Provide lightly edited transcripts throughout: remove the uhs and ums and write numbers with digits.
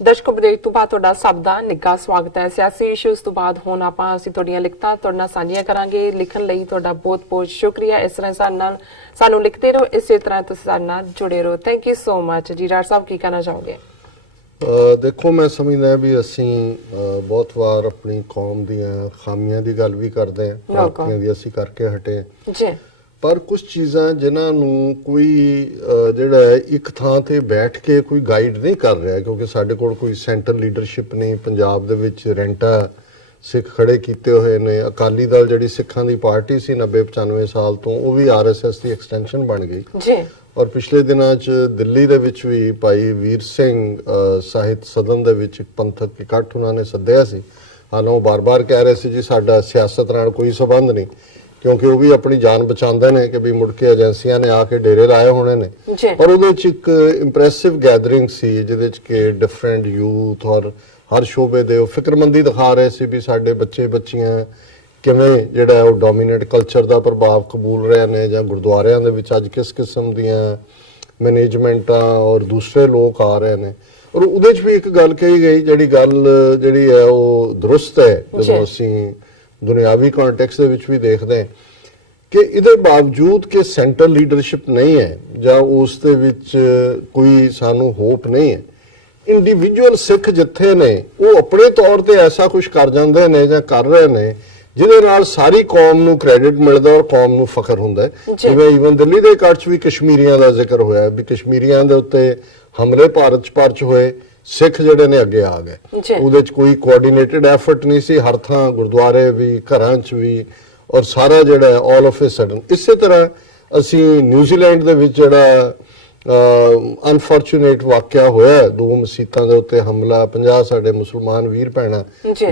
ਦਰਸ਼ਕੋ break ਤੋਂ ਬਾਅਦ ਤੁਹਾਡਾ ਸਭ ਦਾ ਨਿੱਘਾ ਸਵਾਗਤ ਹੈ। ਸਿਆਸੀ ਇਸ਼ੂਜ਼ ਤੋਂ ਬਾਅਦ ਹੁਣ ਅਸੀਂ ਤੁਹਾਡੀਆਂ ਲਿਖਤਾਂ ਤੁਹਾਡੇ ਨਾਲ ਸਾਂਝੀਆਂ ਕਰਾਂਗੇ। ਲਿਖਣ ਲਈ ਤੁਹਾਡਾ ਬਹੁਤ-ਬਹੁਤ ਸ਼ੁਕਰੀਆ। ਇਸ ਤਰ੍ਹਾਂ ਸਾਨੂੰ ਲਿਖਦੇ ਰਹੋ, ਇਸੇ ਤਰ੍ਹਾਂ ਤੁਸੀਂ ਸਾਡੇ ਨਾਲ ਜੁੜੇ ਰਹੋ। Thank you so much. ਜੀ ਰਾਜ ਸਾਹਿਬ ਕੀ ਕਹਿਣਾ ਚਾਹੋਗੇ? ਦੇਖੋ, ਮੈਂ ਸਮਝਦਾ ਵੀ ਅਸੀਂ ਬਹੁਤ ਵਾਰ ਆਪਣੀ ਕੌਮ ਦੀਆਂ ਖਾਮੀਆਂ ਦੀ ਗੱਲ ਵੀ ਕਰਦੇ ਹਾਂ, ਗਲਤੀਆਂ ਦੀ ਅਸੀਂ ਕਰਕੇ ਹਟੇ ਜੀ, ਪਰ ਕੁਝ ਚੀਜ਼ਾਂ ਜਿਨ੍ਹਾਂ ਨੂੰ ਕੋਈ ਜਿਹੜਾ ਇੱਕ ਥਾਂ ਤੇ ਬੈਠ ਕੇ ਕੋਈ ਗਾਈਡ ਨਹੀਂ ਕਰ ਰਿਹਾ, ਕਿਉਂਕਿ ਸਾਡੇ ਕੋਲ ਕੋਈ ਸੈਂਟਰ ਲੀਡਰਸ਼ਿਪ ਨਹੀਂ। ਪੰਜਾਬ ਦੇ ਵਿੱਚ ਰੈਂਟਾ ਸਿੱਖ ਖੜੇ ਕੀਤੇ ਹੋਏ ਨੇ। ਅਕਾਲੀ ਦਲ ਜਿਹੜੀ ਸਿੱਖਾਂ ਦੀ ਪਾਰਟੀ ਸੀ 90-95 ਸਾਲ ਤੋਂ, ਉਹ ਵੀ RSS ਦੀ ਐਕਸਟੈਂਸ਼ਨ ਬਣ ਗਈ ਜੀ। ਔਰ ਪਿਛਲੇ ਦਿਨਾਂ 'ਚ ਦਿੱਲੀ ਦੇ ਵਿੱਚ ਵੀ ਭਾਈ ਵੀਰ ਸਿੰਘ ਸਾਹਿਤ ਸਦਨ ਦੇ ਵਿੱਚ ਇੱਕ ਪੰਥਕ ਇਕੱਠ ਉਹਨਾਂ ਨੇ ਸੱਦਿਆ ਸੀ। ਹਾਲਾਂ ਉਹ ਬਾਰ-ਬਾਰ ਕਹਿ ਰਹੇ ਸੀ ਜੀ ਸਾਡਾ ਸਿਆਸਤ ਨਾਲ ਕੋਈ ਸਬੰਧ ਨਹੀਂ, ਕਿਉਂਕਿ ਉਹ ਵੀ ਆਪਣੀ ਜਾਨ ਬਚਾਉਂਦੇ ਨੇ ਕਿ ਵੀ ਮੁੜ ਕੇ ਏਜੰਸੀਆਂ ਨੇ ਆ ਕੇ ਡੇਰੇ ਲਾਏ ਹੋਣੇ ਨੇ। ਔਰ ਉਹਦੇ 'ਚ ਇੱਕ ਇੰਪ੍ਰੈਸਿਵ ਗੈਦਰਿੰਗ ਸੀ ਜਿਹਦੇ 'ਚ ਕਿ ਡਿਫਰੈਂਟ ਯੂਥ ਔਰ ਹਰ ਸ਼ੋਬੇ ਦੇ ਉਹ ਫਿਕਰਮੰਦੀ ਦਿਖਾ ਰਹੇ ਸੀ ਵੀ ਸਾਡੇ ਬੱਚੇ ਬੱਚੀਆਂ ਕਿਵੇਂ ਜਿਹੜਾ ਉਹ ਡੋਮੀਨੇਟ ਕਲਚਰ ਦਾ ਪ੍ਰਭਾਵ ਕਬੂਲ ਰਹੇ ਨੇ, ਜਾਂ ਗੁਰਦੁਆਰਿਆਂ ਦੇ ਵਿੱਚ ਅੱਜ ਕਿਸ ਕਿਸਮ ਦੀਆਂ ਮੈਨੇਜਮੈਂਟਾਂ ਔਰ ਦੂਸਰੇ ਲੋਕ ਆ ਰਹੇ ਨੇ। ਔਰ ਉਹਦੇ 'ਚ ਵੀ ਇੱਕ ਗੱਲ ਕਹੀ ਗਈ ਜਿਹੜੀ ਹੈ ਉਹ ਦਰੁਸਤ ਹੈ ਜਦੋਂ ਅਸੀਂ ਦੁਨਿਆਵੀ ਕੰਟੈਕਸਟ ਦੇ ਵਿੱਚ ਵੀ ਦੇਖਦੇ ਹਾਂ ਕਿ ਇਹਦੇ ਬਾਵਜੂਦ ਕਿ ਸੈਂਟਰਲ ਲੀਡਰਸ਼ਿਪ ਨਹੀਂ ਹੈ ਜਾਂ ਉਸ ਦੇ ਵਿੱਚ ਕੋਈ ਸਾਨੂੰ ਹੋਪ ਨਹੀਂ ਹੈ, ਇੰਡੀਵਿਜੂਅਲ ਸਿੱਖ ਜਿੱਥੇ ਨੇ ਉਹ ਆਪਣੇ ਤੌਰ ਤੇ ਐਸਾ ਕੁਝ ਕਰ ਜਾਂਦੇ ਨੇ ਜਾਂ ਕਰ ਰਹੇ ਨੇ ਜਿਹਦੇ ਨਾਲ ਸਾਰੀ ਕੌਮ ਨੂੰ ਕ੍ਰੈਡਿਟ ਮਿਲਦਾ ਔਰ ਕੌਮ ਨੂੰ ਫਖਰ ਹੁੰਦਾ। ਜਿਵੇਂ ਈਵਨ ਦਿੱਲੀ ਦੇ ਇਕੱਠ 'ਚ ਵੀ ਕਸ਼ਮੀਰੀਆਂ ਦਾ ਜ਼ਿਕਰ ਹੋਇਆ ਵੀ ਕਸ਼ਮੀਰੀਆਂ ਦੇ ਉੱਤੇ ਹਮਲੇ ਭਾਰਤ 'ਚ ਪਰ 'ਚ ਹੋਏ, ਸਿੱਖ ਜਿਹੜੇ ਨੇ ਅੱਗੇ ਆ ਗਏ। ਉਹਦੇ 'ਚ ਕੋਈ ਕੋਆਰਡੀਨੇਟਡ ਐਫਰਟ ਨਹੀਂ ਸੀ, ਹਰ ਥਾਂ ਗੁਰਦੁਆਰੇ ਵੀ, ਘਰਾਂ 'ਚ ਵੀ, ਔਰ ਸਾਰਾ ਜਿਹੜਾ ਆਲ ਆਫ ਅ ਸਡਨ। ਇਸੇ ਤਰ੍ਹਾਂ ਅਸੀਂ ਨਿਊਜ਼ੀਲੈਂਡ ਦੇ ਵਿੱਚ ਜਿਹੜਾ ਅਨਫੋਰਚੂਨੇਟ ਵਾਕਿਆ ਹੋਇਆ, 2 ਮਸੀਤਾਂ ਦੇ ਉੱਤੇ ਹਮਲਾ, 50 ਸਾਡੇ ਮੁਸਲਮਾਨ ਵੀਰ ਭੈਣਾਂ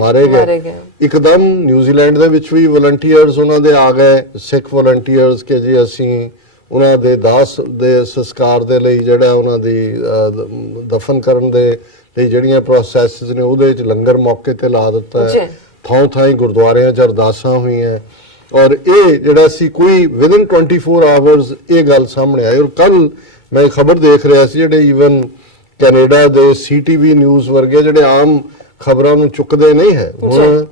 ਮਾਰੇ ਗਏ। ਇੱਕਦਮ ਨਿਊਜ਼ੀਲੈਂਡ ਦੇ ਵਿੱਚ ਵੀ ਵਲੰਟੀਅਰਸ ਉਹਨਾਂ ਦੇ ਆ ਗਏ, ਸਿੱਖ ਵਲੰਟੀਅਰਸ, ਕਿ ਜੀ ਅਸੀਂ ਉਹਨਾਂ ਦੇ ਦਾਸ ਦੇ ਸੰਸਕਾਰ ਦੇ ਲਈ ਜਿਹੜਾ ਉਹਨਾਂ ਦੀ ਦਫਨ ਕਰਨ ਦੇ ਲਈ ਜਿਹੜੀਆਂ ਪ੍ਰੋਸੈਸਿਸ ਨੇ ਉਹਦੇ ਵਿੱਚ ਲੰਗਰ ਮੌਕੇ ਤੇ ਲਾ ਦਿੱਤਾ ਹੈ। ਥਾਂ ਥਾਂ ਗੁਰਦੁਆਰਿਆਂ 'ਚ ਅਰਦਾਸਾਂ ਹੋਈਆਂ ਔਰ ਇਹ ਜਿਹੜਾ ਸੀ ਕੋਈ ਵਿਦਿਨ 24 ਆਵਰਸ ਇਹ ਗੱਲ ਸਾਹਮਣੇ ਆਈ। ਔਰ ਕੱਲ ਮੈਂ ਖਬਰ ਦੇਖ ਰਿਹਾ ਸੀ ਜਿਹੜੇ ਈਵਨ ਕੈਨੇਡਾ ਦੇ CTV ਨਿਊਜ਼ ਵਰਗੇ ਜਿਹੜੇ ਆਮ ਖਬਰਾਂ ਨੂੰ ਚੁੱਕਦੇ ਨਹੀਂ ਹੈ। ਹੁਣ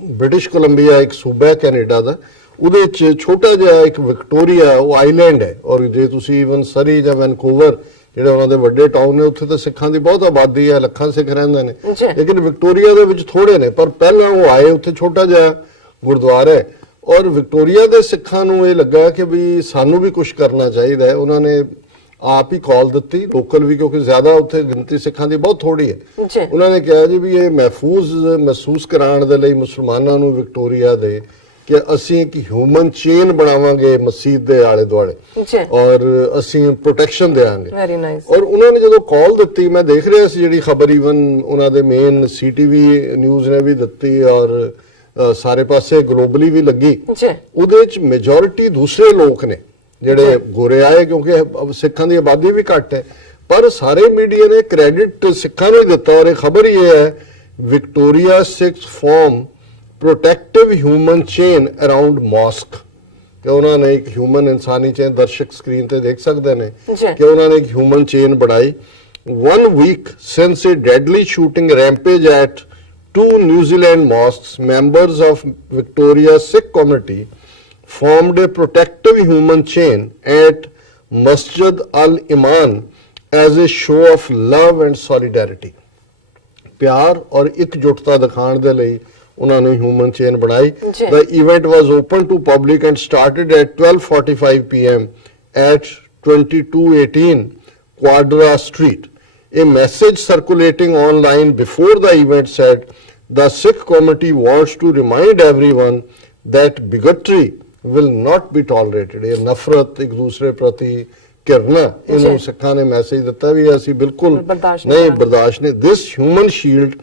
ਬ੍ਰਿਟਿਸ਼ ਕੋਲੰਬੀਆ ਇੱਕ ਸੂਬਾ ਹੈ ਕੈਨੇਡਾ ਦਾ, ਉਹਦੇ 'ਚ ਛੋਟਾ ਜਿਹਾ ਇੱਕ ਵਿਕਟੋਰੀਆ ਉਹ ਆਈਲੈਂਡ ਹੈ। ਔਰ ਜੇ ਤੁਸੀਂ ਈਵਨ ਸਰੀ ਜਾਂ ਵੈਨਕੂਵਰ ਜਿਹੜੇ ਉਹਨਾਂ ਦੇ ਵੱਡੇ ਟਾਊਨ ਨੇ ਉੱਥੇ ਤਾਂ ਸਿੱਖਾਂ ਦੀ ਬਹੁਤ ਆਬਾਦੀ ਹੈ, ਲੱਖਾਂ ਸਿੱਖ ਰਹਿੰਦੇ ਨੇ, ਲੇਕਿਨ ਵਿਕਟੋਰੀਆ ਦੇ ਵਿੱਚ ਥੋੜੇ ਨੇ। ਪਰ ਪਹਿਲਾਂ ਉਹ ਆਏ, ਉੱਥੇ ਛੋਟਾ ਜਿਹਾ ਗੁਰਦੁਆਰਾ ਹੈ ਔਰ ਵਿਕਟੋਰੀਆ ਦੇ ਸਿੱਖਾਂ ਨੂੰ ਇਹ ਲੱਗਾ ਕਿ ਵੀ ਸਾਨੂੰ ਵੀ ਕੁਝ ਕਰਨਾ ਚਾਹੀਦਾ ਹੈ। ਉਹਨਾਂ ਨੇ ਆਪ ਹੀ ਕਾਲ ਦਿੱਤੀ, ਲੋਕਲ ਵੀ, ਕਿਉਂਕਿ ਜ਼ਿਆਦਾ ਉੱਥੇ ਗਿਣਤੀ ਸਿੱਖਾਂ ਦੀ ਬਹੁਤ ਥੋੜੀ ਹੈ। ਉਹਨਾਂ ਨੇ ਕਿਹਾ ਜੀ ਵੀ ਇਹ ਮਹਿਸੂਸ ਕਰਾਉਣ ਦੇ ਲਈ ਮੁਸਲਮਾਨਾਂ ਨੂੰ ਵਿਕਟੋਰੀਆ ਦੇ ਕਿ ਅਸੀਂ ਇੱਕ ਹਿਊਮਨ ਚੇਨ ਬਣਾਵਾਂਗੇ ਮਸਜਿਦ ਦੇ ਆਲੇ ਦੁਆਲੇ ਔਰ ਅਸੀਂ ਪ੍ਰੋਟੈਕਸ਼ਨ ਦੇਵਾਂਗੇ। ਔਰ ਉਹਨਾਂ ਨੇ ਜਦੋਂ ਕਾਲ ਦਿੱਤੀ, ਮੈਂ ਦੇਖ ਰਿਹਾ ਸੀ ਜਿਹੜੀ ਖਬਰ ਈਵਨ ਉਹਨਾਂ ਦੇ ਮੇਨ CTV ਨਿਊਜ਼ ਨੇ ਵੀ ਦਿੱਤੀ ਔਰ ਸਾਰੇ ਪਾਸੇ ਗਲੋਬਲੀ ਵੀ ਲੱਗੀ, ਉਹਦੇ 'ਚ ਮੈਜੋਰਿਟੀ ਦੂਸਰੇ ਲੋਕ ਨੇ ਜਿਹੜੇ ਗੋਰੇ ਆਏ, ਕਿਉਂਕਿ ਸਿੱਖਾਂ ਦੀ ਆਬਾਦੀ ਵੀ ਘੱਟ ਹੈ। ਪਰ ਸਾਰੇ ਮੀਡੀਆ ਨੇ ਕ੍ਰੈਡਿਟ ਸਿੱਖਾਂ ਨੂੰ ਹੀ ਦਿੱਤਾ ਔਰ ਇਹ ਖਬਰ ਹੀ ਹੈ Victoria Sikhs form protective human chain around mosque, ਕਿ ਉਹਨਾਂ ਨੇ ਇੱਕ ਹਿਊਮਨ ਇਨਸਾਨੀ ਚੇਨ, ਦਰਸ਼ਕ ਸਕਰੀਨ ਤੇ ਦੇਖ ਸਕਦੇ ਨੇ ਕਿ ਉਹਨਾਂ ਨੇ ਇੱਕ ਹਿਊਮਨ ਚੇਨ ਬਣਾਈ। 1 week since a deadly shooting rampage at 2 New Zealand mosques, members of Victoria Sikh community formed a protective human chain at Masjid Al-Iman as a show of love and solidarity. ਪਿਆਰ ਔਰ ਇਕਜੁੱਟਤਾ ਦਿਖਾਉਣ ਦੇ ਲਈ ਉਹਨਾਂ ਨੇ human chain ਬਣਾਈ। The event was open to public and started at 12:45 p.m. at 2218 Quadra Street. A message circulating online before the event said, "The Sikh community wants to remind everyone that bigotry will not be tolerated." ਇਹ ਨਫ਼ਰਤ ਇੱਕ ਦੂਸਰੇ ਪ੍ਰਤੀ ਘਿਰਨਾ, ਇਹਨੂੰ ਸਿੱਖਾਂ ਨੇ message ਦਿੱਤਾ ਵੀ ਅਸੀਂ ਬਿਲਕੁਲ ਨਹੀਂ ਬਰਦਾਸ਼ਤ ਨਹੀਂ। This human shield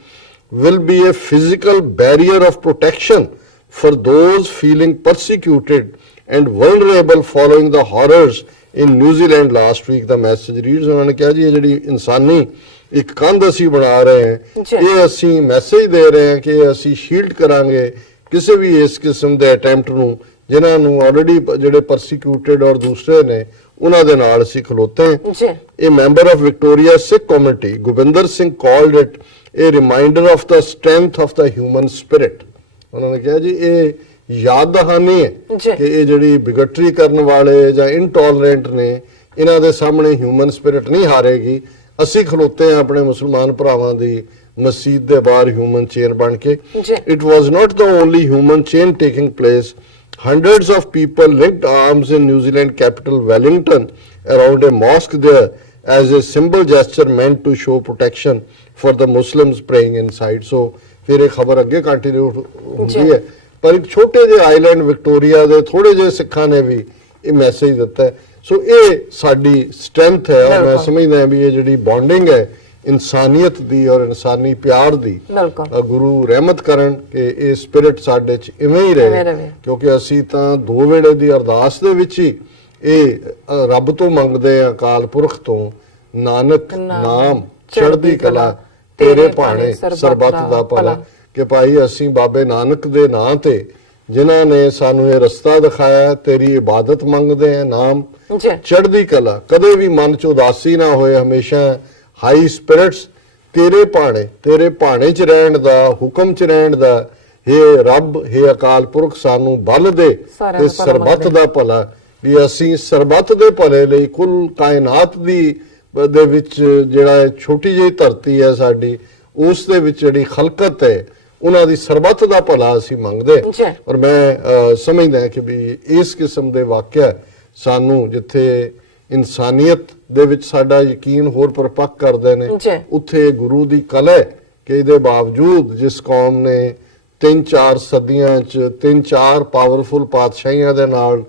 will be a physical barrier of protection for those feeling persecuted and vulnerable following the horrors in New Zealand last week, the message reads. ਉਹਨਾਂ ਨੇ ਕਿਹਾ ਜੀ ਇਹ ਜਿਹੜੀ ਇਨਸਾਨੀ ਇੱਕ ਕੰਧ ਅਸੀਂ ਬਣਾ ਰਹੇ ਹਾਂ, ਇਹ ਅਸੀਂ ਮੈਸੇਜ ਦੇ ਰਹੇ ਹਾਂ ਕਿ ਅਸੀਂ ਸ਼ੀਲਡ ਕਰਾਂਗੇ ਕਿਸੇ ਵੀ ਇਸ ਕਿਸਮ ਦੇ ਅਟੈਂਪਟ ਨੂੰ ਜਿਨ੍ਹਾਂ ਨੂੰ ਆਲਰੇਡੀ ਜਿਹੜੇ ਪਰਸੀਕਿਊਟਡ ਔਰ ਦੂਸਰੇ ਨੇ ਉਹਨਾਂ ਦੇ ਨਾਲ ਅਸੀਂ ਖਲੋਤੇ ਹਾਂ ਜੀ। A member of Victoria Sikh community, Govinder Singh, called it a reminder of the strength of the human spirit. ਉਹਨਾਂ ਨੇ ਕਿਹਾ ਜੀ ਇਹ ਯਾਦ ਦਹਾਨੀ ਹੈ ਜੀ। ਕਿ ਇਹ ਜਿਹੜੀ ਬਿਗਟਰੀ ਕਰਨ ਵਾਲੇ ਜਾਂ ਇਨਟੋਲਰੈਂਟ ਨੇ ਇਹਨਾਂ ਦੇ ਸਾਹਮਣੇ ਹਿਊਮਨ ਸਪਿਰਿਟ ਨਹੀਂ ਹਾਰੇਗੀ। ਅਸੀਂ ਖਲੋਤੇ ਹਾਂ ਆਪਣੇ ਮੁਸਲਮਾਨ ਭਰਾਵਾਂ ਦੀ ਮਸਜਿਦ ਦੇ ਬਾਹਰ ਹਿਊਮਨ ਚੇਨ ਬਣ ਕੇ। ਜੀ। It was not the only human chain taking place. Hundreds of people linked arms in New Zealand capital Wellington around a mosque there as a symbol gesture meant to show protection for the Muslims praying inside. So ਫਿਰ ਇਹ ਖਬਰ ਅੱਗੇ continue ਹੁੰਦੀ ਹੈ, ਪਰ ਇੱਕ ਛੋਟੇ ਜਿਹੇ ਆਈਲੈਂਡ ਵਿਕਟੋਰੀਆ ਦੇ ਥੋੜੇ ਜਿਹੇ ਸਿੱਖਾਂ ਨੇ ਵੀ ਇਹ ਮੈਸੇਜ ਦਿੱਤਾ ਹੈ। ਸੋ ਇਹ ਸਾਡੀ ਸਟਰੈਂਥ ਹੈ ਔਰ ਮੈਂ ਸਮਝਦਾ ਵੀ ਇਹ ਜਿਹੜੀ ਬੌਂਡਿੰਗ ਹੈ ਇਨਸਾਨੀਅਤ ਦੀ ਔਰ ਇਨਸਾਨੀ ਪਿਆਰ ਦੀ, ਗੁਰੂ ਰਹਿਮਤ ਕਰਨ ਕਿ ਇਹ ਸਪਿਰਿਟ ਸਾਡੇ ਚ ਇਵੇਂ ਹੀ ਰਹੇ, ਕਿਉਂਕਿ ਅਸੀਂ ਤਾਂ ਦੋ ਵੇਲੇ ਦੀ ਅਰਦਾਸ ਦੇ ਵਿੱਚ ਹੀ ਇਹ ਰੱਬ ਤੋਂ ਮੰਗਦੇ ਆ, ਅਕਾਲ ਪੁਰਖ ਤੋਂ, ਨਾਨਕ ਨਾਮ ਚੜ੍ਹਦੀ ਕਲਾ ਤੇਰੇ ਭਾਣੇ ਸਰਬੱਤ ਦਾ ਭਲਾ, ਕਿ ਭਾਈ ਅਸੀਂ ਬਾਬੇ ਨਾਨਕ ਦੇ ਨਾਂ ਤੇ ਜਿਨ੍ਹਾਂ ਨੇ ਸਾਨੂੰ ਇਹ ਰਸਤਾ ਦਿਖਾਇਆ ਤੇਰੀ ਇਬਾਦਤ ਮੰਗਦੇ ਆ, ਨਾਮ ਚੜ੍ਹਦੀ ਕਲਾ, ਕਦੇ ਵੀ ਮਨ ਚ ਉਦਾਸੀ ਨਾ ਹੋਏ, ਹਮੇਸ਼ਾ ਹਾਈ ਸਪਿਰਿਟਸ ਤੇਰੇ ਭਾਣੇ ਚ ਰਹਿਣ ਦਾ, ਹੁਕਮ ਚ ਰਹਿਣ ਦਾ। ਹੇ ਰੱਬ, ਹੇ ਅਕਾਲ ਪੁਰਖ ਸਾਨੂੰ ਬਲ ਦੇ ਤੇ ਸਰਬੱਤ ਦਾ ਭਲਾ, ਵੀ ਅਸੀਂ ਸਰਬੱਤ ਦੇ ਭਲੇ ਲਈ ਕੁੱਲ ਕਾਇਨਾਤ ਦੇ ਵਿੱਚ ਜਿਹੜਾ ਛੋਟੀ ਜਿਹੀ ਧਰਤੀ ਹੈ ਸਾਡੀ, ਉਸ ਦੇ ਵਿੱਚ ਜਿਹੜੀ ਖਲਕਤ ਹੈ ਉਹਨਾਂ ਦੀ ਸਰਬੱਤ ਦਾ ਭਲਾ ਅਸੀਂ ਮੰਗਦੇ। ਔਰ ਮੈਂ ਸਮਝਦਾ ਕਿ ਵੀ ਇਸ ਕਿਸਮ ਦੇ ਵਾਕਿਆ ਸਾਨੂੰ ਜਿੱਥੇ ਇਨਸਾਨੀਅਤ ਦੇ ਵਿੱਚ ਸਾਡਾ ਯਕੀਨ ਹੋਰ ਪਰਪੱਕ ਕਰਦੇ ਨੇ, ਉੱਥੇ ਗੁਰੂ ਦੀ ਕਲਾ ਹੈ ਕਿ ਇਹਦੇ ਬਾਵਜੂਦ ਜਿਸ ਕੌਮ ਨੇ 3-4 ਸਦੀਆਂ ਚ 3-4 ਪਾਵਰਫੁਲ ਪਾਤਸ਼ਾਹੀਆਂ ਦੇ ਨਾਲ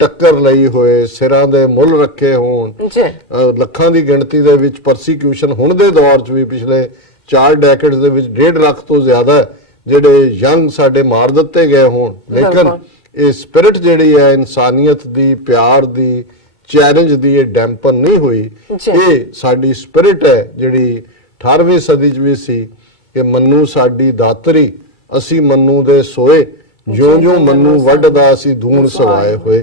ਟੱਕਰ ਲਈ ਹੋਏ, ਸਿਰਾਂ ਦੇ ਮੁੱਲ ਰੱਖੇ ਹੋਣ, ਲੱਖਾਂ ਦੀ ਗਿਣਤੀ ਦੇ ਵਿੱਚ ਪਰਸੀਕਿਊਸ਼ਨ ਹੁਣ ਦੇ ਦੌਰ ਚ ਵੀ ਪਿਛਲੇ 4 ਡੈਕੇਡਸ ਦੇ ਵਿੱਚ 1.5 ਲੱਖ ਤੋਂ ਜ਼ਿਆਦਾ ਜਿਹੜੇ ਯੰਗ ਸਾਡੇ ਮਾਰ ਦਿੱਤੇ ਗਏ ਹੋਣ, ਲੇਕਿਨ ਇਹ ਸਪਿਰਿਟ ਜਿਹੜੀ ਹੈ ਇਨਸਾਨੀਅਤ ਦੀ, ਪਿਆਰ ਦੀ, ਚੈਲੰਜ ਦੀ, ਇਹ ਡੈਂਪਨ ਨਹੀਂ ਹੋਈ। ਇਹ ਸਾਡੀ ਸਪਿਰਿਟ ਹੈ ਜਿਹੜੀ 18ਵੀਂ ਸਦੀ ਚ ਵੀ ਸੀ ਕਿ ਮੰਨੂ ਸਾਡੀ ਦਾਤਰੀ, ਅਸੀਂ ਮੰਨੂ ਦੇ ਸੋਏ, ਜਿਉਂ-ਜਿਉਂ ਮੰਨੂ ਵੱਢਦਾ ਅਸੀਂ ਧੂਣ ਸਵਾਏ ਹੋਏ।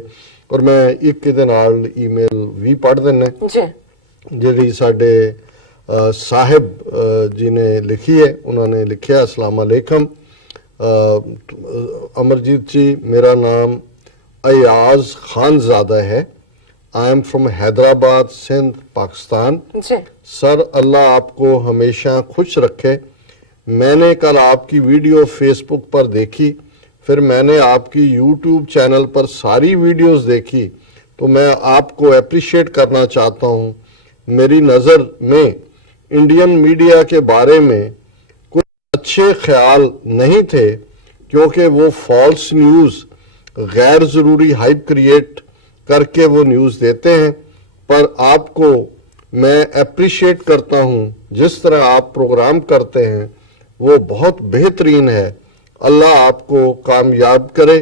ਔਰ ਮੈਂ ਇੱਕ ਇਹਦੇ ਨਾਲ ਈਮੇਲ ਵੀ ਪੜ੍ਹ ਦਿੰਨਾ ਜਿਹੜੀ ਸਾਡੇ ਸਾਹਿਬ ਜੀ ਨੇ ਲਿਖੀ ਹੈ। ਉਹਨਾਂ ਨੇ ਲਿਖਿਆ, ਅਸਲਾਮ ਅਲੈਕਮ ਅਮਰਜੀਤ ਜੀ, ਮੇਰਾ ਨਾਮ ਅਯਾਜ਼ ਖਾਨਜ਼ਾਦਾ है, I am from Hyderabad Sindh Pakistan. Sir Allah आपको हमेशा खुश रखे। मैंने कल आपकी वीडियो फेसबुक पर देखी, फिर मैंने आपकी यूट्यूब चैनल पर सारी वीडियोस देखी, तो मैं आपको अप्रिशिएट करना चाहता हूँ। मेरी नज़र में इंडियन मीडिया के बारे में कुछ अच्छे ख्याल नहीं थे, क्योंकि वो फॉल्स न्यूज़, गैर ज़रूरी हाइप क्रिएट करके वो न्यूज़ देते हैं। पर आपको मैं अप्रिशिएट करता हूँ, जिस तरह आप प्रोग्राम करते हैं वो बहुत बेहतरीन है। अल्लाह आपको कामयाब करे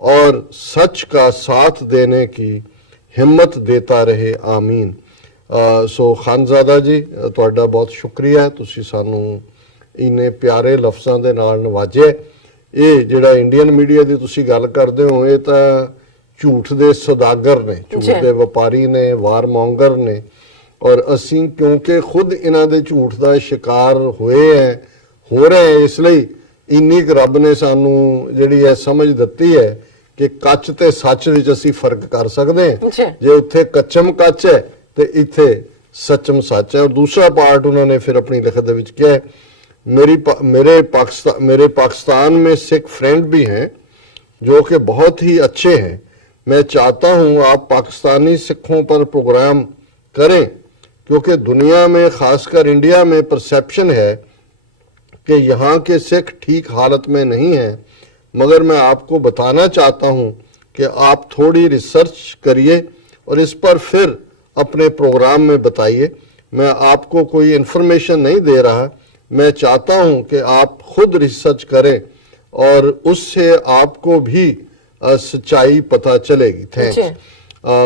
और सच का साथ देने की हिम्मत देता रहे, आमीन। सो खानजादा जी, ਤੁਹਾਡਾ ਬਹੁਤ ਸ਼ੁਕਰੀਆ, ਤੁਸੀਂ ਸਾਨੂੰ ਇੰਨੇ ਪਿਆਰੇ ਲਫ਼ਜ਼ਾਂ ਦੇ ਨਾਲ ਨਵਾਜਿਆ। ਇਹ ਜਿਹੜਾ ਇੰਡੀਅਨ ਮੀਡੀਆ ਦੀ ਤੁਸੀਂ ਗੱਲ ਕਰਦੇ ਹੋ, ਇਹ ਤਾਂ ਝੂਠ ਦੇ ਸੌਦਾਗਰ ਨੇ, ਝੂਠ ਦੇ ਵਪਾਰੀ ਨੇ, ਵਾਰਮੋਂਗਰ ਨੇ, ਔਰ ਅਸੀਂ ਕਿਉਂਕਿ ਖੁਦ ਇਹਨਾਂ ਦੇ ਝੂਠ ਦਾ ਸ਼ਿਕਾਰ ਹੋਏ ਹੈ, ਹੋ ਰਹੇ ਹਾਂ, ਇਸ ਲਈ ਇੰਨੀ ਕੁ ਰੱਬ ਨੇ ਸਾਨੂੰ ਜਿਹੜੀ ਹੈ ਸਮਝ ਦਿੱਤੀ ਹੈ ਕਿ ਕੱਚ ਤੇ ਸੱਚ ਵਿੱਚ ਅਸੀਂ ਫਰਕ ਕਰ ਸਕਦੇ ਹਾਂ। ਜੇ ਉੱਥੇ ਕੱਚਮ ਕੱਚ ਹੈ ਤੇ ਇੱਥੇ ਸੱਚਮ ਸੱਚ ਹੈ। ਔਰ ਦੂਸਰਾ ਪਾर्ट उन्होंने फिर अपनी लिखत ਦੇ ਵਿੱਚ ਕਿਹਾ, मेरे पाकिस्तान में सिख फ्रेंड भी हैं जो कि बहुत ही अच्छे हैं। मैं चाहता हूँ आप पाकिस्तानी सिखों पर प्रोग्राम करें, क्योंकि दुनिया में खासकर इंडिया में परसेप्शन है कि यहाँ के सिख ठीक हालत में नहीं हैं। मगर मैं आपको बताना चाहता हूँ कि आप थोड़ी रिसर्च करिए और इस पर फिर अपने प्रोग्राम में बताइए। मैं आपको कोई इन्फॉर्मेशन नहीं दे रहा, मैं चाहता हूं कि आप खुद रिसर्च करें और उससे आपको भी सच्चाई पता चलेगी। थैंक्स।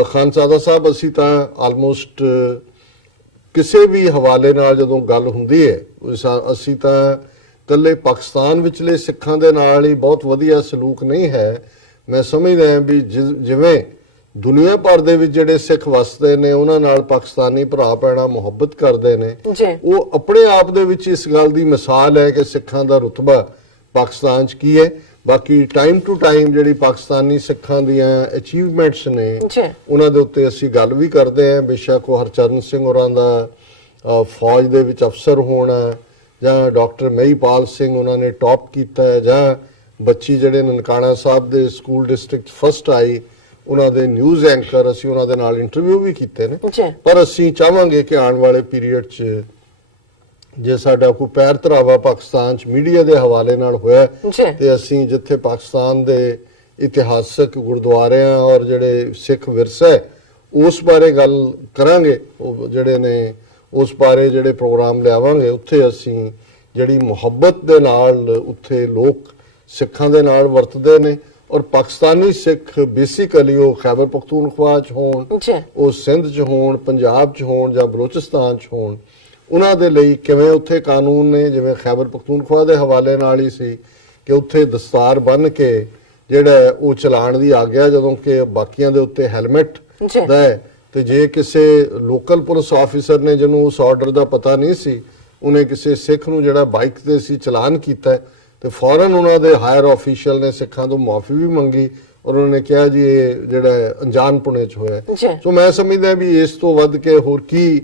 खानजादा साहब, ਅਸੀਂ ਤਾਂ ਆਲਮੋਸਟ ਕਿਸੇ ਵੀ ਹਵਾਲੇ ਨਾਲ ਜਦੋਂ ਗੱਲ ਹੁੰਦੀ ਹੈ, ਅਸੀਂ ਤਾਂ ਇਕੱਲੇ ਪਾਕਿਸਤਾਨ ਵਿਚਲੇ ਸਿੱਖਾਂ ਦੇ ਨਾਲ ਹੀ ਬਹੁਤ ਵਧੀਆ ਸਲੂਕ ਨਹੀਂ ਹੈ। ਮੈਂ ਸਮਝਦਾ ਹਾਂ ਵੀ ਜਿਵੇਂ ਦੁਨੀਆ ਭਰ ਦੇ ਵਿੱਚ ਜਿਹੜੇ ਸਿੱਖ ਵਸਦੇ ਨੇ ਉਹਨਾਂ ਨਾਲ ਪਾਕਿਸਤਾਨੀ ਭਰਾ ਭੈਣਾਂ ਮੁਹੱਬਤ ਕਰਦੇ ਨੇ ਜੀ, ਉਹ ਆਪਣੇ ਆਪ ਦੇ ਵਿੱਚ ਇਸ ਗੱਲ ਦੀ ਮਿਸਾਲ ਹੈ ਕਿ ਸਿੱਖਾਂ ਦਾ ਰੁਤਬਾ ਪਾਕਿਸਤਾਨ 'ਚ ਕੀ ਹੈ। ਬਾਕੀ ਟਾਈਮ ਟੂ ਟਾਈਮ ਜਿਹੜੀ ਪਾਕਿਸਤਾਨੀ ਸਿੱਖਾਂ ਦੀਆਂ ਅਚੀਵਮੈਂਟਸ ਨੇ ਉਹਨਾਂ ਦੇ ਉੱਤੇ ਅਸੀਂ ਗੱਲ ਵੀ ਕਰਦੇ ਹਾਂ। ਬੇਸ਼ੱਕ ਉਹ ਹਰਚਰਨ ਸਿੰਘ ਹੋਰਾਂ ਦਾ ਫੌਜ ਦੇ ਵਿੱਚ ਅਫਸਰ ਹੋਣਾ, ਜਾਂ ਡਾਕਟਰ ਮਹੀਪਾਲ ਸਿੰਘ ਉਹਨਾਂ ਨੇ ਟੌਪ ਕੀਤਾ ਹੈ, ਜਾਂ ਬੱਚੀ ਜਿਹੜੇ ਨਨਕਾਣਾ ਸਾਹਿਬ ਦੇ ਸਕੂਲ ਡਿਸਟ੍ਰਿਕਟ ਫਸਟ ਆਈ ਉਹਨਾਂ ਦੇ ਨਿਊਜ਼ ਐਂਕਰ, ਅਸੀਂ ਉਹਨਾਂ ਦੇ ਨਾਲ ਇੰਟਰਵਿਊ ਵੀ ਕੀਤੇ ਨੇ। ਪਰ ਅਸੀਂ ਚਾਹਾਂਗੇ ਕਿ ਆਉਣ ਵਾਲੇ ਪੀਰੀਅਡ 'ਚ ਜੇ ਸਾਡਾ ਕੋਈ ਪੈਰ ਧਰਾਵਾ ਪਾਕਿਸਤਾਨ 'ਚ ਮੀਡੀਆ ਦੇ ਹਵਾਲੇ ਨਾਲ ਹੋਇਆ ਤੇ ਅਸੀਂ ਜਿੱਥੇ ਪਾਕਿਸਤਾਨ ਦੇ ਇਤਿਹਾਸਕ ਗੁਰਦੁਆਰਿਆਂ ਔਰ ਜਿਹੜੇ ਸਿੱਖ ਵਿਰਸਾ ਹੈ ਉਸ ਬਾਰੇ ਗੱਲ ਕਰਾਂਗੇ, ਉਹ ਜਿਹੜੇ ਨੇ ਉਸ ਬਾਰੇ ਜਿਹੜੇ ਪ੍ਰੋਗਰਾਮ ਲਿਆਵਾਂਗੇ, ਉੱਥੇ ਅਸੀਂ ਜਿਹੜੀ ਮੁਹੱਬਤ ਦੇ ਨਾਲ ਉੱਥੇ ਲੋਕ ਸਿੱਖਾਂ ਦੇ ਨਾਲ ਵਰਤਦੇ ਨੇ। ਔਰ ਪਾਕਿਸਤਾਨੀ ਸਿੱਖ ਬੇਸਿਕਲੀ ਉਹ ਖੈਬਰ ਪਖਤੂਨਖਵਾ 'ਚ ਹੋਣ, ਉਹ ਸਿੰਧ 'ਚ ਹੋਣ, ਪੰਜਾਬ 'ਚ ਹੋਣ ਜਾਂ ਬਲੋਚਿਸਤਾਨ 'ਚ ਹੋਣ, ਉਹਨਾਂ ਦੇ ਲਈ ਕਿਵੇਂ ਉੱਥੇ ਕਾਨੂੰਨ ਨੇ, ਜਿਵੇਂ ਖੈਬਰ ਪਖਤੂਨਖਵਾ ਦੇ ਹਵਾਲੇ ਨਾਲ ਹੀ ਸੀ ਕਿ ਉੱਥੇ ਦਸਤਾਰ ਬੰਨ੍ਹ ਕੇ ਜਿਹੜਾ ਉਹ ਚਲਾਉਣ ਦੀ ਆਗਿਆ, ਜਦੋਂ ਕਿ ਬਾਕੀਆਂ ਦੇ ਉੱਤੇ ਹੈਲਮਟ ਦਾ ਹੈ। ਤੇ ਜੇ ਕਿਸੇ ਲੋਕਲ ਪੁਲਿਸ ਆਫੀਸਰ ਨੇ ਜਿਹਨੂੰ ਉਸ ਆਰਡਰ ਦਾ ਪਤਾ ਨਹੀਂ ਸੀ, ਉਹਨੇ ਕਿਸੇ ਸਿੱਖ ਨੂੰ ਜਿਹੜਾ ਬਾਈਕ ਤੇ ਸੀ ਚਲਾਨ ਕੀਤਾ ਤੇ ਫੌਰਨ ਉਹਨਾਂ ਦੇ ਹਾਇਰ ਆਫੀਸ਼ੀਅਲ ਨੇ ਸਿੱਖਾਂ ਤੋਂ ਮਾਫੀ ਵੀ ਮੰਗੀ ਔਰ ਉਹਨਾਂ ਨੇ ਕਿਹਾ ਜੀ ਇਹ ਜਿਹੜਾ ਅਣਜਾਣਪੁਣੇ 'ਚ ਹੋਇਆ। ਸੋ ਮੈਂ ਸਮਝਦਾ ਵੀ ਇਸ ਤੋਂ ਵੱਧ ਕੇ ਹੋਰ ਕੀ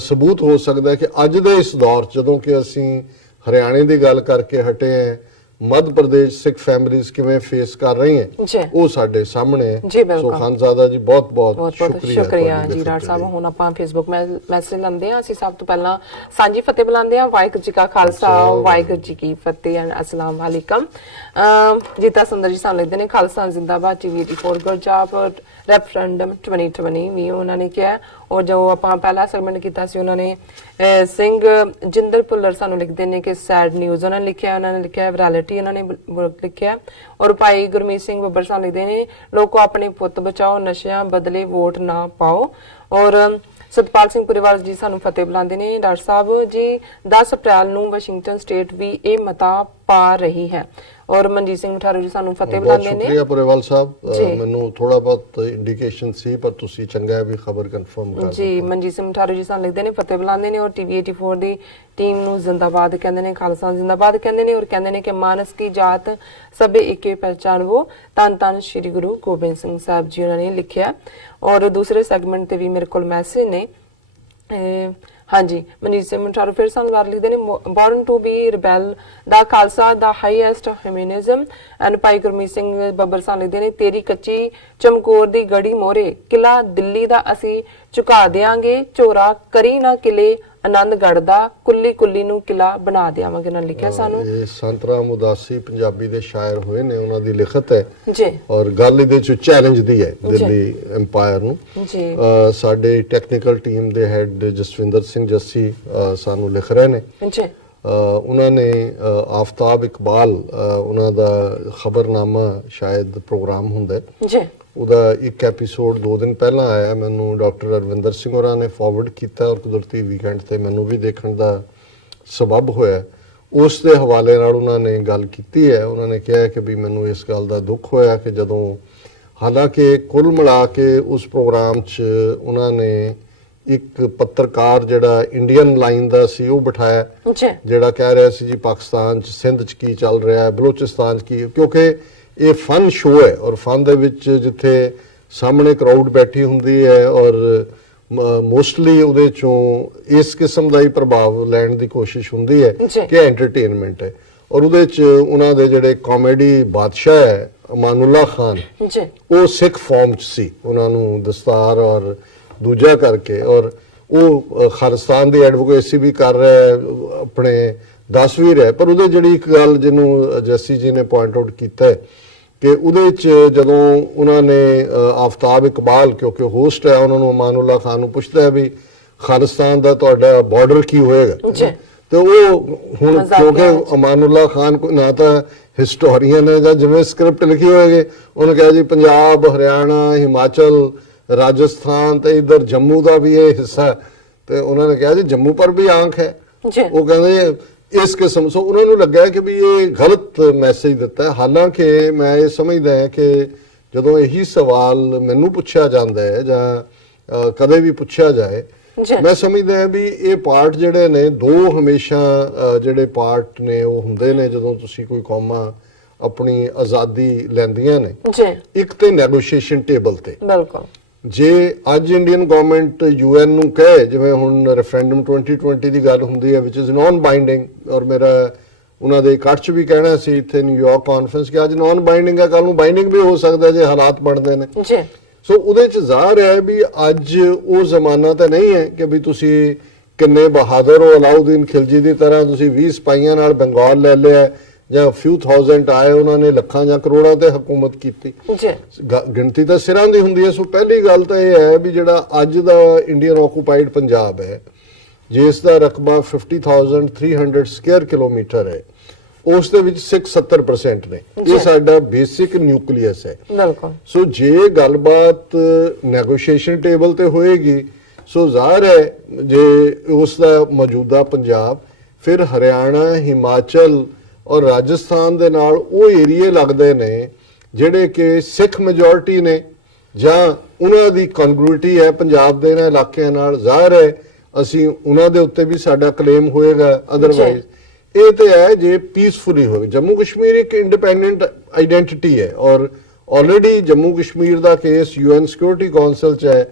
ਸਬੂਤ ਹੋ ਸਕਦਾ ਕਿ ਅੱਜ ਦੇ ਇਸ ਦੌਰ ਜਦੋਂ ਕਿ ਅਸੀਂ ਹਰਿਆਣੇ ਦੀ ਗੱਲ ਕਰਕੇ ਹਟੇ ਹਾਂ, ਮੱਧ ਪ੍ਰਦੇਸ਼ ਸਿੱਖ ਫੈਮਿਲੀਜ਼ ਕਿਵੇਂ ਫੇਸ ਕਰ ਰਹੀ ਹੈ ਉਹ ਸਾਡੇ ਸਾਹਮਣੇ ਹੈ। ਸੋ ਖਾਨਜ਼ਾਦਾ ਜੀ ਬਹੁਤ ਬਹੁਤ ਸ਼ੁਕਰੀਆ ਜੀ ਡਾਕਟਰ ਸਾਹਿਬ। ਹੁਣ ਆਪਾਂ ਫੇਸਬੁੱਕ ਮੈਸੇਜ ਲੈਂਦੇ ਹਾਂ। ਅਸੀਂ ਸਭ ਤੋਂ ਪਹਿਲਾਂ ਸਾਂਝੀ ਫਤਿਹ ਬੁਲਾਉਂਦੇ ਹਾਂ। ਵਾਹਿਗੁਰੂ ਜੀ ਕਾ ਖਾਲਸਾ, ਵਾਹਿਗੁਰੂ ਜੀ ਕੀ ਫਤਿਹ ਐਂਡ ਅਸਲਾਮ ਵਾਲੇਕਮ। ਜੀਤਾ ਸੁੰਦਰ ਜੀ ਸਾਨੂੰ ਲਿਖਦੇ ਨੇ ਖਾਲਸਾ ਜ਼ਿੰਦਾਬਾਦ, ਟੀਵੀ 84 ਗੁਰਜਾਪ ਰੈਫਰੈਂਡਮ 2020 ਵੀ ਉਹਨਾਂ ਨੇ ਕਿਹਾ। ਔਰ ਜੋ ਆਪਾਂ ਪਹਿਲਾ ਸੈਗਮੈਂਟ ਕੀਤਾ ਸੀ ਉਹਨਾਂ ਨੇ ਸਿੰਘ ਜਿੰਦਰ ਭੁੱਲਰ ਸਾਨੂੰ ਲਿਖਦੇ ਨੇ ਕਿ ਸੈਡ ਨਿਊਜ਼ ਉਹਨਾਂ ਨੇ ਲਿਖਿਆ, ਉਹਨਾਂ ਨੇ ਲਿਖਿਆ ਵੈਲਿਟੀ ਉਹਨਾਂ ਨੇ ਲਿਖਿਆ। ਔਰ ਭਾਈ ਗੁਰਮੀਤ ਸਿੰਘ ਬੱਬਰ ਸਾਨੂੰ ਲਿਖਦੇ ਨੇ ਲੋਕੋ ਆਪਣੇ ਪੁੱਤ ਬਚਾਓ, ਨਸ਼ਿਆਂ ਬਦਲੇ ਵੋਟ ਨਾ ਪਾਓ। ਔਰ ਸਤਪਾਲ ਸਿੰਘ ਪੁਰੇਵਾਲ ਜੀ ਸਾਨੂੰ ਫਤਿਹ ਬੁਲਾਉਂਦੇ ਨੇ। ਡਾਕਟਰ ਸਾਹਿਬ ਜੀ 10 ਅਪ੍ਰੈਲ ਨੂੰ ਵਾਸ਼ਿੰਗਟਨ ਸਟੇਟ ਵੀ ਇਹ ਮਤਾ ਪਾ ਰਹੀ ਹੈ। ਔਰ ਮਨਜੀਤ ਸਿੰਘ ਮਠਾਰੂ ਜੀ ਸਾਨੂੰ ਫਤਿਹ ਬੁਲਾਉਂਦੇ ਨੇ। ਸ਼ੁਕਰੀਆ ਪੁਰੇਵਾਲ ਸਾਹਿਬ, ਮੈਨੂੰ ਥੋੜਾ ਬਹੁਤ ਇੰਡੀਕੇਸ਼ਨ ਸੀ ਪਰ ਤੁਸੀਂ ਚੰਗਾ ਵੀ ਖਬਰ ਕਨਫਰਮ ਕਰ ਦਿੱਤੀ ਜੀ। ਮਨਜੀਤ ਸਿੰਘ ਮਠਾਰੂ ਜੀ ਸਾਨੂੰ ਲਿਖਦੇ ਨੇ ਫਤਿਹ ਬੁਲਾਉਂਦੇ ਨੇ ਔਰ ਟੀਵੀ 84 ਦੀ ਟੀਮ ਨੂੰ ਜ਼ਿੰਦਾਬਾਦ ਕਹਿੰਦੇ ਨੇ, ਖਾਲਸਾ ਜ਼ਿੰਦਾਬਾਦ ਕਹਿੰਦੇ ਨੇ। ਔਰ ਕਹਿੰਦੇ ਨੇ ਕਿ ਮਾਨਸ ਕੀ ਜਾਤ ਸਭੇ ਇੱਕੇ ਪਹਿਚਾਨ ਵੋ, ਧੰਨ ਧੰਨ ਸ਼੍ਰੀ ਗੁਰੂ ਗੋਬਿੰਦ ਸਿੰਘ ਸਾਹਿਬ ਜੀ ਉਹਨਾਂ ਨੇ ਲਿਖਿਆ। ਔਰ ਦੂਸਰੇ ਸੈਗਮੈਂਟ ਤੇ ਵੀ ਮੇਰੇ ਕੋਲ ਮੈਸੇਜ ਨੇ। ਹਾਂਜੀ, ਮਨੀਸ਼ ਸਿੰਘ ਮਠਾਰੂ ਫਿਰ ਸਾਨੂੰ ਵਾਰ ਲਿਖਦੇ ਨੇ ਬੋਰਨ ਟੂ ਬੀ ਰਿਬੈਲ ਦਾ ਖਾਲਸਾ ਦਾ highest humanism. And Bhai Gurmeet Singh ਬੱਬਰ ਸਾਨੂੰ ਲਿਖਦੇ ਨੇ ਤੇਰੀ ਕੱਚੀ ਚਮਕੌਰ ਦੀ ਗੜੀ ਮੋਰੇ ਕਿਲਾ ਦਿੱਲੀ ਦਾ ਅਸੀਂ ਝੁਕਾ ਦੇਾਂਗੇ, ਝੋਰਾ ਕਰੀ ਨਾ ਕਿਲੇ ਆਨੰਦਗੜ੍ਹ ਦਾ, ਕੁੱਲੀ ਕੁੱਲੀ ਨੂੰ ਕਿਲਾ ਬਣਾ ਦੇਵਾਂਗੇ ਨਾਲ ਲਿਖਿਆ ਸਾਨੂੰ। ਇਹ ਸੰਤ ਰਾਮ ਉਦਾਸੀ ਪੰਜਾਬੀ ਦੇ ਸ਼ਾਇਰ ਹੋਏ ਨੇ, ਉਹਨਾਂ ਦੀ ਲਿਖਤ ਹੈ ਜੀ। ਔਰ ਗੱਲ ਇਹਦੇ ਚ ਚੈਲੰਜ ਦੀ ਹੈ ਦਿੱਲੀ ਐਮਪਾਇਰ ਨੂੰ ਜੀ। ਸਾਡੇ ਟੈਕਨੀਕਲ ਟੀਮ ਦੇ ਹੈਡ ਜਸਵਿੰਦਰ ਸਿੰਘ ਜੱਸੀ ਸਾਨੂੰ ਲਿਖ ਰਹੇ ਨੇ ਜੀ। ਉਹਨਾਂ ਨੇ ਆਫਤਾਬ ਇਕਬਾਲ ਉਹਨਾਂ ਦਾ ਖਬਰਨਾਮਾ ਸ਼ਾਇਦ ਪ੍ਰੋਗਰਾਮ ਹੁੰਦਾ ਜੀ, ਉਹਦਾ ਇੱਕ ਐਪੀਸੋਡ 2 ਦਿਨ ਪਹਿਲਾਂ ਆਇਆ। ਮੈਨੂੰ ਡਾਕਟਰ ਅਰਵਿੰਦਰ ਸਿੰਘ ਹੋਰਾਂ ਨੇ ਫਾਰਵਰਡ ਕੀਤਾ ਔਰ ਕੁਦਰਤੀ ਵੀਕਐਂਡ ਤੇ ਮੈਨੂੰ ਵੀ ਦੇਖਣ ਦਾ ਸਬਬ ਹੋਇਆ। ਉਸ ਦੇ ਹਵਾਲੇ ਨਾਲ ਉਹਨਾਂ ਨੇ ਗੱਲ ਕੀਤੀ ਹੈ। ਉਹਨਾਂ ਨੇ ਕਿਹਾ ਕਿ ਵੀ ਮੈਨੂੰ ਇਸ ਗੱਲ ਦਾ ਦੁੱਖ ਹੋਇਆ ਕਿ ਜਦੋਂ ਹਾਲਾਂਕਿ ਕੁੱਲ ਮਿਲਾ ਕੇ ਉਸ ਪ੍ਰੋਗਰਾਮ 'ਚ ਉਹਨਾਂ ਨੇ ਇੱਕ ਪੱਤਰਕਾਰ ਜਿਹੜਾ ਇੰਡੀਅਨ ਲਾਈਨ ਦਾ ਸੀ ਉਹ ਬਿਠਾਇਆ, ਜਿਹੜਾ ਕਹਿ ਰਿਹਾ ਸੀ ਜੀ ਪਾਕਿਸਤਾਨ 'ਚ ਸਿੰਧ 'ਚ ਕੀ ਚੱਲ ਰਿਹਾ ਹੈ, ਬਲੋਚਿਸਤਾਨ 'ਚ ਕੀ, ਕਿਉਂਕਿ ਇਹ ਫਨ ਸ਼ੋਅ ਹੈ ਔਰ ਫਨ ਦੇ ਵਿੱਚ ਜਿੱਥੇ ਸਾਹਮਣੇ ਕਰਾਊਡ ਬੈਠੀ ਹੁੰਦੀ ਹੈ ਔਰ ਮੋਸਟਲੀ ਉਹਦੇ ਚੋਂ ਇਸ ਕਿਸਮ ਦਾ ਹੀ ਪ੍ਰਭਾਵ ਲੈਣ ਦੀ ਕੋਸ਼ਿਸ਼ ਹੁੰਦੀ ਹੈ ਕਿ ਐਂਟਰਟੇਨਮੈਂਟ ਹੈ। ਔਰ ਉਹਦੇ 'ਚ ਉਹਨਾਂ ਦੇ ਜਿਹੜੇ ਕਾਮੇਡੀ ਬਾਦਸ਼ਾਹ ਹੈ ਅਮਾਨੁੱਲਾ ਖਾਨ, ਉਹ ਸਿੱਖ ਫਾਰਮ 'ਚ ਸੀ, ਉਹਨਾਂ ਨੂੰ ਦਸਤਾਰ ਔਰ ਦੂਜਾ ਕਰਕੇ, ਔਰ ਉਹ ਖਾਲਿਸਤਾਨ ਦੀ ਐਡਵੋਕੇਸੀ ਵੀ ਕਰ ਰਿਹਾ ਹੈ, ਆਪਣੇ ਦੱਸ ਵੀ ਰਿਹਾ। ਪਰ ਉਹਦੇ ਜਿਹੜੀ ਇੱਕ ਗੱਲ ਜਿਹਨੂੰ ਜੱਸੀ ਜੀ ਨੇ ਪੁਆਇੰਟ ਆਊਟ ਕੀਤਾ ਕਿ ਉਹਦੇ 'ਚ ਜਦੋਂ ਉਹਨਾਂ ਨੇ ਆਫਤਾਬ ਇਕਬਾਲ ਕਿਉਂਕਿ ਹੋਸਟ ਹੈ, ਉਹਨਾਂ ਨੂੰ ਅਮਾਨੁੱਲਾ ਖਾਨ ਨੂੰ ਪੁੱਛਦਾ ਹੈ ਵੀ ਖਾਲਿਸਤਾਨ ਦਾ ਤੁਹਾਡਾ ਬਾਰਡਰ ਕੀ ਹੋਏਗਾ, ਤੇ ਉਹ ਹੁਣ ਕਿਉਂਕਿ ਅਮਾਨੁੱਲਾ ਖਾਨ ਕੋਈ ਨਾ ਤਾਂ ਹਿਸਟੋਰੀਅਨ ਹੈ ਜਾਂ ਜਿਵੇਂ ਸਕ੍ਰਿਪਟ ਲਿਖੀ ਹੋਏਗੀ, ਉਹਨੇ ਕਿਹਾ ਜੀ ਪੰਜਾਬ, ਹਰਿਆਣਾ, ਹਿਮਾਚਲ, ਰਾਜਸਥਾਨ ਤੇ ਇਧਰ ਜੰਮੂ ਦਾ ਵੀ ਇਹ ਹਿੱਸਾ, ਤੇ ਉਹਨਾਂ ਨੇ ਕਿਹਾ ਜੀ ਜੰਮੂ ਪਰ ਵੀ ਆਂਖ ਹੈ। ਉਹ ਕਹਿੰਦੇ ਇਸ ਕਿਸਮ, ਸੋ ਉਹਨਾਂ ਨੂੰ ਲੱਗਾ ਕਿ ਵੀ ਇਹ ਗਲਤ ਮੈਸੇਜ ਦਿੱਤਾ ਹੈ। ਹਾਲਾਂਕਿ ਮੈਂ ਇਹ ਸਮਝਦਾ ਹਾਂ ਕਿ ਜਦੋਂ ਇਹੀ ਸਵਾਲ ਮੈਨੂੰ ਪੁੱਛਿਆ ਜਾਂਦਾ ਹੈ ਜਾਂ ਕਦੇ ਵੀ ਪੁੱਛਿਆ ਜਾਏ, ਮੈਂ ਸਮਝਦਾ ਹਾਂ ਵੀ ਇਹ ਪਾਰਟ ਜਿਹੜੇ ਨੇ ਦੋ ਹਮੇਸ਼ਾ ਜਿਹੜੇ ਪਾਰਟ ਨੇ ਉਹ ਹੁੰਦੇ ਨੇ ਜਦੋਂ ਤੁਸੀਂ ਕੋਈ ਕੌਮਾਂ ਆਪਣੀ ਆਜ਼ਾਦੀ ਲੈਂਦੀਆਂ ਨੇ। ਇੱਕ ਤੇ ਨੈਗੋਸ਼ੀਏਸ਼ਨ ਟੇਬਲ ਤੇ, ਬਿਲਕੁਲ, ਜੇ ਅੱਜ ਇੰਡੀਅਨ ਗਵਰਨਮੈਂਟ UN ਨੂੰ ਕਹੇ, ਜਿਵੇਂ ਹੁਣ ਰੈਫਰੈਂਡਮ 2020 ਦੀ ਗੱਲ ਹੁੰਦੀ ਹੈ ਵਿਚ ਇਜ਼ ਨਾਨ ਬਾਈਂਡਿੰਗ, ਔਰ ਮੇਰਾ ਉਹਨਾਂ ਦੇ ਇਕੱਠ 'ਚ ਵੀ ਕਹਿਣਾ ਸੀ ਇੱਥੇ ਨਿਊਯਾਰਕ ਕਾਨਫਰੰਸ ਕਿ ਅੱਜ ਨਾਨ ਬਾਈਂਡਿੰਗ ਹੈ, ਕੱਲ ਨੂੰ ਬਾਈਂਡਿੰਗ ਵੀ ਹੋ ਸਕਦਾ ਜੇ ਹਾਲਾਤ ਬਣਦੇ ਨੇ। ਸੋ ਉਹਦੇ 'ਚ ਜ਼ਾਹਰ ਹੈ ਵੀ ਅੱਜ ਉਹ ਜ਼ਮਾਨਾ ਤਾਂ ਨਹੀਂ ਹੈ ਕਿ ਵੀ ਤੁਸੀਂ ਕਿੰਨੇ ਬਹਾਦਰ ਹੋ, ਅਲਾਉਦੀਨ ਖਿਲਜੀ ਦੀ ਤਰ੍ਹਾਂ ਤੁਸੀਂ 20 ਸਿਪਾਹੀਆਂ ਨਾਲ ਬੰਗਾਲ ਲੈ ਲਿਆ ਜਾਂ ਫਿਊ ਥਾਊਜ਼ੈਂਡ ਆਏ ਉਹਨਾਂ ਨੇ ਲੱਖਾਂ ਜਾਂ ਕਰੋੜਾਂ ਤੇ ਹਕੂਮਤ ਕੀਤੀ। ਗਿਣਤੀ ਤਾਂ ਸਿਰਾਂ ਦੀ ਹੁੰਦੀ ਹੈ। ਸੋ ਪਹਿਲੀ ਗੱਲ ਤਾਂ ਇਹ ਹੈ ਵੀ ਜਿਹੜਾ ਅੱਜ ਦਾ ਇੰਡੀਅਨ ਆਕੂਪਾਈਡ ਪੰਜਾਬ ਹੈ, ਜਿਸ ਦਾ ਰਕਬਾ 50,300 ਸਕੁਅਰ ਕਿਲੋਮੀਟਰ ਹੈ, ਉਸ ਦੇ ਵਿੱਚ ਸਿੱਖ 70% ਨੇ। ਇਹ ਸਾਡਾ ਬੇਸਿਕ ਨਿਊਕਲੀਅਸ ਹੈ। ਸੋ ਜੇ ਗੱਲਬਾਤ ਨੈਗੋਸ਼ੀਏਸ਼ਨ ਟੇਬਲ ਤੇ ਹੋਏਗੀ, ਸੋ ਜ਼ਾਹਰ ਹੈ ਜੇ ਉਸ ਦਾ ਮੌਜੂਦਾ ਪੰਜਾਬ, ਫਿਰ ਹਰਿਆਣਾ, ਹਿਮਾਚਲ ਔਰ ਰਾਜਸਥਾਨ ਦੇ ਨਾਲ ਉਹ ਏਰੀਏ ਲੱਗਦੇ ਨੇ ਜਿਹੜੇ ਕਿ ਸਿੱਖ ਮੈਜੋਰਿਟੀ ਨੇ ਜਾਂ ਉਹਨਾਂ ਦੀ ਕੰਗਰੂਇਟੀ ਹੈ ਪੰਜਾਬ ਦੇ ਇਲਾਕਿਆਂ ਨਾਲ। ਜ਼ਾਹਰ ਹੈ ਅਸੀਂ ਉਹਨਾਂ ਦੇ ਉੱਤੇ ਵੀ ਸਾਡਾ ਕਲੇਮ ਹੋਏਗਾ। ਅਦਰਵਾਈਜ਼ ਇਹ ਤੇ ਹੈ ਜੇ ਪੀਸਫੁਲੀ ਹੋਵੇ। ਜੰਮੂ ਕਸ਼ਮੀਰ ਇੱਕ ਇੰਡੀਪੈਂਡੈਂਟ ਆਈਡੈਂਟਿਟੀ ਹੈ ਔਰ ਆਲਰੇਡੀ ਜੰਮੂ ਕਸ਼ਮੀਰ ਦਾ ਕੇਸ UN ਸਿਕਿਉਰਿਟੀ ਕਾਉਂਸਲ 'ਚ ਹੈ।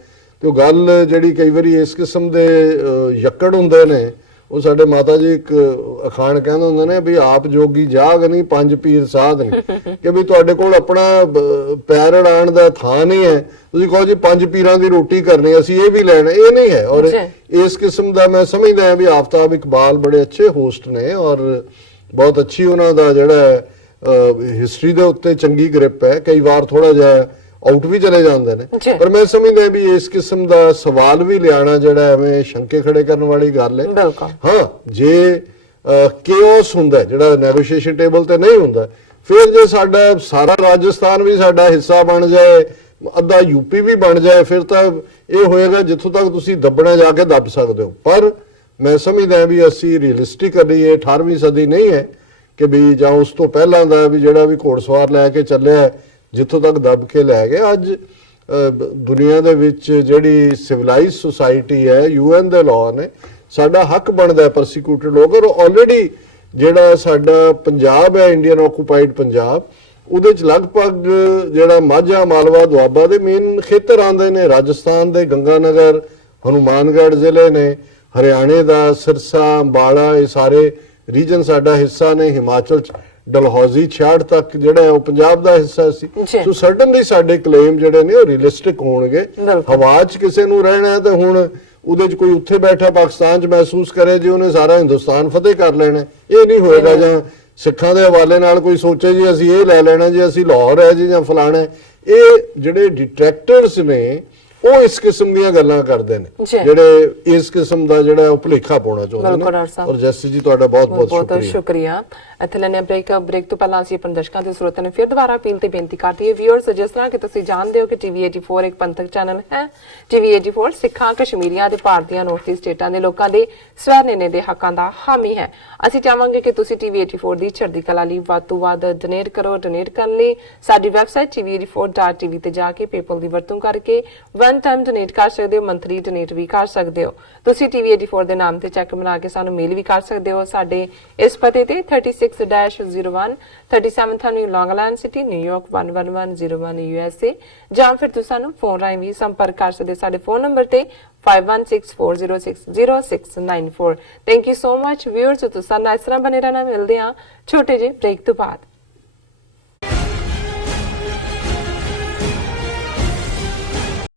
ਤੇ ਉਹ ਗੱਲ ਜਿਹੜੀ ਕਈ ਵਾਰੀ ਇਸ ਕਿਸਮ ਦੇ ਯੱਕੜ ਹੁੰਦੇ ਨੇ, ਉਹ ਸਾਡੇ ਮਾਤਾ ਜੀ ਇੱਕ ਅਖਾਣ ਕਹਿੰਦੇ ਹੁੰਦੇ ਨੇ ਵੀ ਆਪ ਜੋਗੀ ਜਾਗ ਨਹੀਂ, ਪੰਜ ਪੀਰ ਸਾਧ ਨਹੀਂ, ਕਿ ਵੀ ਤੁਹਾਡੇ ਕੋਲ ਆਪਣਾ ਪੈਰ ਅੜਾਉਣ ਦਾ ਥਾਂ ਨਹੀਂ ਹੈ, ਤੁਸੀਂ ਕਹੋ ਜੀ ਪੰਜ ਪੀਰਾਂ ਦੀ ਰੋਟੀ ਕਰਨੀ, ਅਸੀਂ ਇਹ ਵੀ ਲੈਣਾ, ਇਹ ਨਹੀਂ ਹੈ। ਔਰ ਇਸ ਕਿਸਮ ਦਾ ਮੈਂ ਸਮਝਦਾ ਹਾਂ ਵੀ ਆਫਤਾਬ ਇਕਬਾਲ ਬੜੇ ਅੱਛੇ ਹੋਸਟ ਨੇ ਔਰ ਬਹੁਤ ਅੱਛੀ ਉਹਨਾਂ ਦਾ ਜਿਹੜਾ ਹਿਸਟਰੀ ਦੇ ਉੱਤੇ ਚੰਗੀ ਗ੍ਰਿਪ ਹੈ। ਕਈ ਵਾਰ ਥੋੜਾ ਜਿਹਾ ਆਊਟ ਵੀ ਚਲੇ ਜਾਂਦੇ ਨੇ, ਪਰ ਮੈਂ ਸਮਝਦਾ ਵੀ ਇਸ ਕਿਸਮ ਦਾ ਸਵਾਲ ਵੀ ਲਿਆਣਾ ਜਿਹੜਾ ਐਵੇਂ ਸ਼ੰਕੇ ਖੜੇ ਕਰਨ ਵਾਲੀ ਗੱਲ ਹੈ। ਹਾਂ, ਜੇ ਕੇਓਸ ਹੁੰਦਾ ਜਿਹੜਾ ਨੈਗੋਸ਼ੀਏਸ਼ਨ ਟੇਬਲ ਤੇ ਨਹੀਂ ਹੁੰਦਾ, ਫਿਰ ਜੇ ਸਾਡਾ ਸਾਰਾ ਰਾਜਸਥਾਨ ਵੀ ਸਾਡਾ ਹਿੱਸਾ ਬਣ ਜਾਏ, ਅੱਧਾ UP ਵੀ ਬਣ ਜਾਏ, ਫਿਰ ਤਾਂ ਇਹ ਹੋਏਗਾ ਜਿੱਥੋਂ ਤੱਕ ਤੁਸੀਂ ਦੱਬਣਾ ਜਾ ਕੇ ਦੱਬ ਸਕਦੇ ਹੋ। ਪਰ ਮੈਂ ਸਮਝਦਾ ਵੀ ਅਸੀਂ ਰੀਅਲਿਸਟਿਕਲੀ ਇਹ 18ਵੀਂ ਸਦੀ ਨਹੀਂ ਹੈ ਕਿ ਵੀ ਜਾਂ ਉਸ ਤੋਂ ਪਹਿਲਾਂ ਦਾ ਵੀ ਜਿਹੜਾ ਵੀ ਘੋੜਸਵਾਰ ਲੈ ਕੇ ਚੱਲਿਆ ਜਿੱਥੋਂ ਤੱਕ ਦੱਬ ਕੇ ਲੈ ਗਏ। ਅੱਜ ਦੁਨੀਆ ਦੇ ਵਿੱਚ ਜਿਹੜੀ ਸਿਵਲਾਈਜ਼ ਸੁਸਾਇਟੀ ਹੈ, UN ਦੇ ਲਾਅ ਨੇ, ਸਾਡਾ ਹੱਕ ਬਣਦਾ ਪਰਸੀਕਿਊਟਡ ਲੋਕ। ਔਰ ਆਲਰੇਡੀ ਜਿਹੜਾ ਸਾਡਾ ਪੰਜਾਬ ਹੈ, ਇੰਡੀਅਨ ਆਕੂਪਾਈਡ ਪੰਜਾਬ, ਉਹਦੇ 'ਚ ਲਗਭਗ ਜਿਹੜਾ ਮਾਝਾ, ਮਾਲਵਾ, ਦੁਆਬਾ ਦੇ ਮੇਨ ਖੇਤਰ ਆਉਂਦੇ ਨੇ, ਰਾਜਸਥਾਨ ਦੇ ਗੰਗਾਨਗਰ, ਹਨੂਮਾਨਗੜ੍ਹ ਜ਼ਿਲ੍ਹੇ ਨੇ, ਹਰਿਆਣੇ ਦਾ ਸਿਰਸਾ, ਅੰਬਾਲਾ, ਇਹ ਸਾਰੇ ਰੀਜਨ ਸਾਡਾ ਹਿੱਸਾ ਨੇ। ਹਿਮਾਚਲ 'ਚ ਡਲਹੌਜ਼ੀ 66 ਤੱਕ ਜਿਹੜਾ ਉਹ ਪੰਜਾਬ ਦਾ ਹਿੱਸਾ ਸੀ। ਸੋ ਸਰਟਨਲੀ ਸਾਡੇ ਕਲੇਮ ਜਿਹੜੇ ਨੇ ਉਹ ਰੀਅਲਿਸਟਿਕ ਹੋਣਗੇ। ਹਵਾ 'ਚ ਕਿਸੇ ਨੂੰ ਰਹਿਣਾ ਹੈ ਤਾਂ ਹੁਣ ਉਹਦੇ 'ਚ ਕੋਈ ਉੱਥੇ ਬੈਠਾ ਪਾਕਿਸਤਾਨ 'ਚ ਮਹਿਸੂਸ ਕਰੇ ਜੀ ਉਹਨੇ ਸਾਰਾ ਹਿੰਦੁਸਤਾਨ ਫਤਿਹ ਕਰ ਲੈਣਾ, ਇਹ ਨਹੀਂ ਹੋਏਗਾ। ਜਾਂ ਸਿੱਖਾਂ ਦੇ ਹਵਾਲੇ ਨਾਲ ਕੋਈ ਸੋਚੇ ਜੀ ਅਸੀਂ ਇਹ ਲੈ ਲੈਣਾ, ਜੀ ਅਸੀਂ ਲਾਹੌਰ ਹੈ ਜੀ ਜਾਂ ਫਲਾਣਾ। ਇਹ ਜਿਹੜੇ ਡਿਟਰੈਕਟਰਸ ਨੇ ਉਹ ਇਸ ਕਿਸਮ ਦੀਆਂ ਗੱਲਾਂ ਕਰਦੇ ਨੇ, ਜਿਹੜੇ ਇਸ ਕਿਸਮ ਦਾ ਜਿਹੜਾ ਉਹ ਭੁਲੇਖਾ ਪਾਉਣਾ ਚਾਹੁੰਦੇ ਨੇ। ਔਰ ਜੈਸੀ ਜੀ ਤੁਹਾਡਾ ਬਹੁਤ ਬਹੁਤ ਸ਼ੁਕਰੀਆ। ਇੱਥੇ ਲੈਣੇ ਬ੍ਰੇਕ ਤੋਂ ਪਹਿਲਾਂ ਅਸੀਂ ਆਪਣੇ ਦਰਸ਼ਕਾਂ ਤੇ ਸਰੋਤਿਆਂ ਨੂੰ ਫਿਰ ਦੁਬਾਰਾ ਅਪੀਲ ਤੇ ਬੇਨਤੀ ਕਰਦੀ ਹੈ ਵਿਊਅਰਸ, ਜਿਸ ਤਰ੍ਹਾਂ ਕਿ ਤੁਸੀਂ ਜਾਣਦੇ ਹੋ ਕਿ TV84 ਇੱਕ ਪੰਥਕ ਚੈਨਲ ਹੈ। TV84 ਸਿੱਖਾਂ, ਕਸ਼ਮੀਰੀਆਂ ਤੇ ਭਾਰਤੀਆਂ ਨੌਰਥ ਈਸਟ ਸਟੇਟਾਂ ਦੇ ਲੋਕਾਂ ਦੇ ਸਵੈ ਨਿਰਣੇ ਦੇ ਹੱਕਾਂ ਦਾ ਹਾਮੀ ਹੈ। ਅਸੀਂ ਚਾਹਾਂਗੇ ਕਿ ਤੁਸੀਂ TV84 ਦੀ ਚੜ੍ਹਦੀ ਕਲਾ ਲਈ ਵੱਧ ਤੋਂ ਵੱਧ ਡੋਨੇਟ ਕਰੋ। ਡੋਨੇਟ ਕਰਨ ਲਈ ਸਾਡੀ ਵੈਬਸਾਈਟ tv84.tv ਤੇ ਜਾ ਕੇ ਪੇਪਲ ਦੀ ਵਰਤੋਂ ਕਰਕੇ ਵਨ ਟਾਈਮ ਡੋਨੇਟ ਕਰ ਸਕਦੇ ਹੋ, ਮੰਥਲੀ ਡੋਨੇਟ ਵੀ ਕਰ ਸਕਦੇ ਹੋ। ਤੁਸੀਂ TV84 ਦੇ ਨਾਮ ਤੇ ਚੈੱਕ ਬਣਾ ਕੇ ਸਾਨੂੰ ਮੇਲ ਵੀ ਕਰ ਸਕਦੇ ਹੋ ਸਾਡੇ ਇਸ ਪਤੇ ਤੇ 36-01 37th Avenue, Long Island City, New York 11101 USA, ਜਾਂ ਫਿਰ ਤੁਸੀਂ ਸਾਨੂੰ ਫੋਨ ਰਾਹੀਂ ਵੀ ਸੰਪਰਕ ਕਰ ਸਕਦੇ ਸਾਡੇ ਫੋਨ ਨੰਬਰ ਤੇ 5164060694। Thank you so much viewers, ਤੁਸੀਂ ਨਾਲ ਇਸ ਤਰ੍ਹਾਂ ਬਣੇ ਰਹਿਣਾ। ਮਿਲਦੇ ਹਾਂ ਛੋਟੇ ਜਿਹੇ ਬ੍ਰੇਕ ਤੋਂ ਬਾਅਦ।